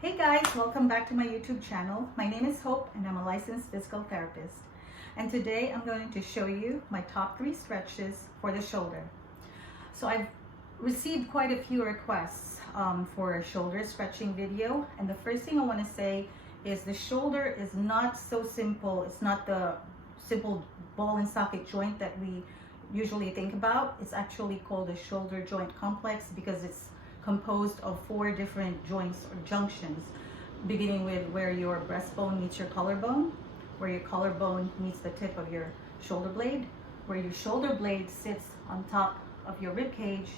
Hey guys, welcome back to my YouTube channel. My name is Hope and I'm a licensed physical therapist. And today I'm going to show you my top 3 stretches for the shoulder. So I've received quite a few requests for a shoulder stretching video. And the first thing I want to say is the shoulder is not so simple. It's not the simple ball and socket joint that we usually think about. It's actually called a shoulder joint complex because it's composed of 4 different joints or junctions, beginning with where your breastbone meets your collarbone, where your collarbone meets the tip of your shoulder blade, where your shoulder blade sits on top of your rib cage,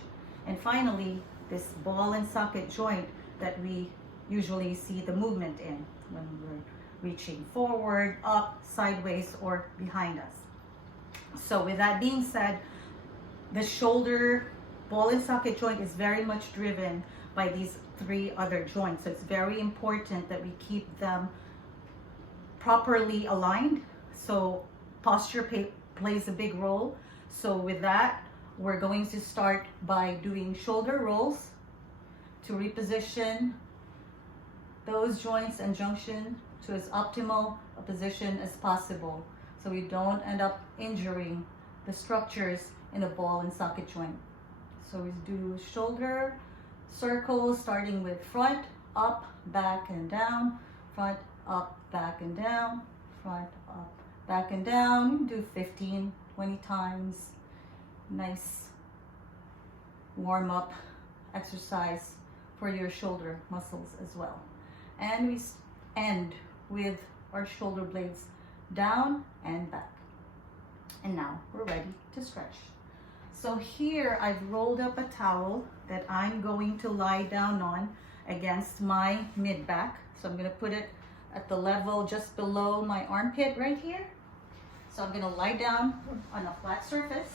and finally this ball and socket joint that we usually see the movement in when we're reaching forward, up, sideways, or behind us. So with that being said, the shoulder ball and socket joint is very much driven by these 3 other joints. So it's very important that we keep them properly aligned. So posture plays a big role. So with that, we're going to start by doing shoulder rolls to reposition those joints and junction to as optimal a position as possible, so we don't end up injuring the structures in the ball and socket joint. So we do shoulder circles starting with front, up, back and down, front, up, back and down, front, up, back and down. You can do 15, 20 times. Nice warm up exercise for your shoulder muscles as well. And we end with our shoulder blades down and back. And now we're ready to stretch. So here I've rolled up a towel that I'm going to lie down on against my mid back. So I'm going to put it at the level just below my armpit right here. So I'm going to lie down on a flat surface.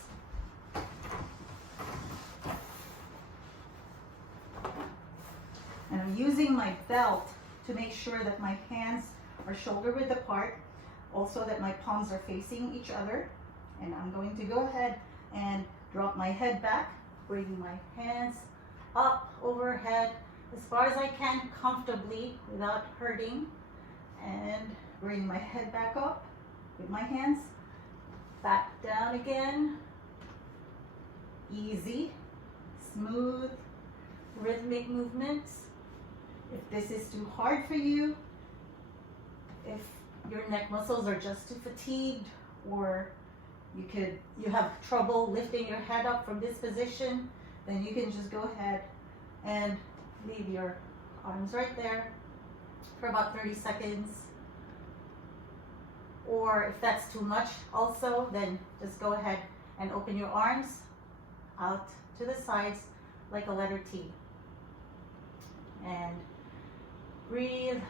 And I'm using my belt to make sure that my hands are shoulder width apart, also that my palms are facing each other. And I'm going to go ahead and drop my head back, bring my hands up overhead as far as I can comfortably without hurting, and bring my head back up with my hands, back down again. Easy, smooth, rhythmic movements. If this is too hard for you, if your neck muscles are just too fatigued, or you have trouble lifting your head up from this position, then you can just go ahead and leave your arms right there for about 30 seconds. Or if that's too much also, then just go ahead and open your arms out to the sides like a letter T. And breathe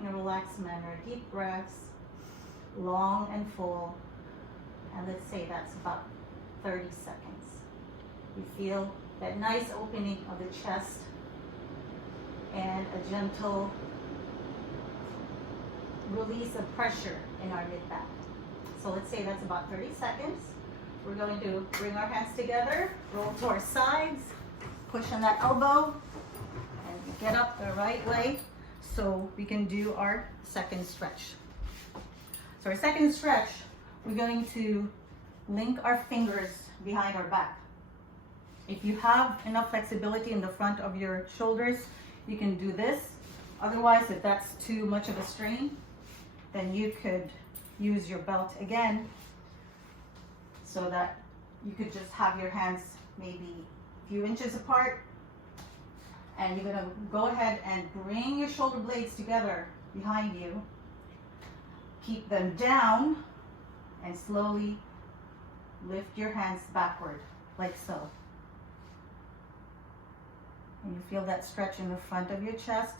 in a relaxed manner. Deep breaths, long and full. And let's say that's about 30 seconds. You feel that nice opening of the chest and a gentle release of pressure in our mid back. So let's say that's about 30 seconds. We're going to bring our hands together, roll to our sides, push on that elbow, and get up the right way so we can do our second stretch. So our second stretch, we're going to link our fingers behind our back. If you have enough flexibility in the front of your shoulders, you can do this. Otherwise, if that's too much of a strain, then you could use your belt again so that you could just have your hands maybe a few inches apart. And you're gonna go ahead and bring your shoulder blades together behind you. Keep them down and slowly lift your hands backward, like so. And you feel that stretch in the front of your chest,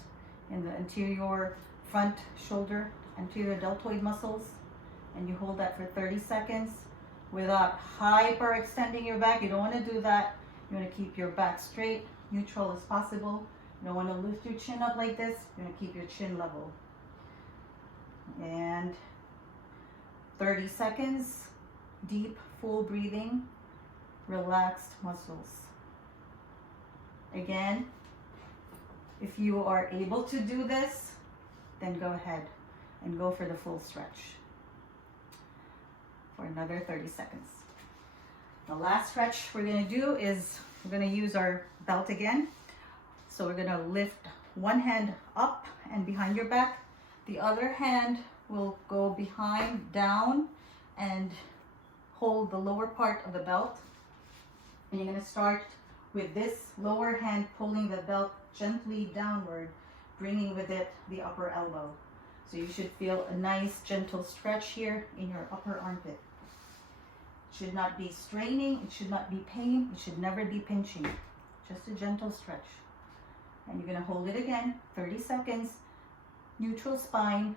in the anterior front shoulder, anterior deltoid muscles. And you hold that for 30 seconds without hyperextending your back. You don't want to do that. You want to keep your back straight, neutral as possible. You don't want to lift your chin up like this. You want to keep your chin level. And 30 seconds, deep, full breathing, relaxed muscles. Again, If you are able to do this, then go ahead and go for the full stretch for another 30 seconds. The last stretch we're going to do is we're going to use our belt again. So we're going to lift one hand up and behind your back. The other hand will go behind, down, and hold the lower part of the belt. And you're going to start with this lower hand pulling the belt gently downward, bringing with it the upper elbow. So you should feel a nice gentle stretch here in your upper armpit. It should not be straining, it should not be pain, it should never be pinching. Just a gentle stretch. And you're going to hold it again, 30 seconds, neutral spine,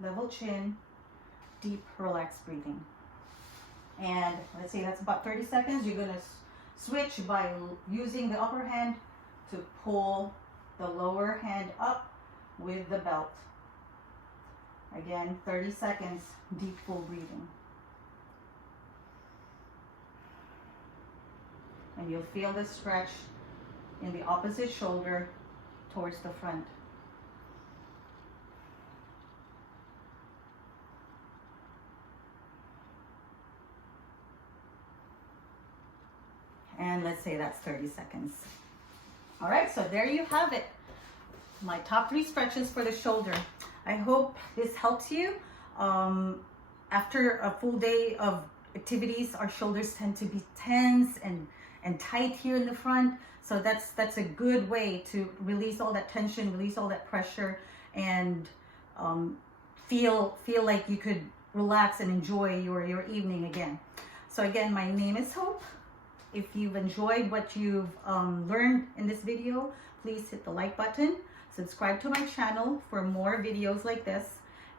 level chin, deep relaxed breathing. And let's say that's about 30 seconds. You're going to switch by using the upper hand to pull the lower hand up with the belt. Again, 30 seconds, deep full breathing. And you'll feel the stretch in the opposite shoulder towards the front. And let's say that's 30 seconds. All right, so there you have it. My top 3 stretches for the shoulder. I hope this helps you. After a full day of activities, our shoulders tend to be tense and tight here in the front. So that's a good way to release all that tension, release all that pressure, and feel like you could relax and enjoy your evening again. So again, my name is Hope. If you've enjoyed what you've learned in this video, please hit the like button, subscribe to my channel for more videos like this.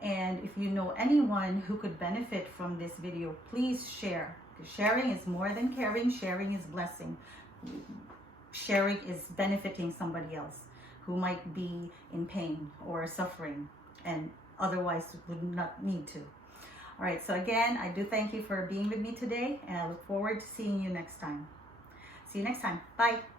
And if you know anyone who could benefit from this video, please share. Because sharing is more than caring, sharing is blessing. Sharing is benefiting somebody else who might be in pain or suffering and otherwise would not need to. All right, so again, I do thank you for being with me today, and I look forward to seeing you next time. See you next time. Bye.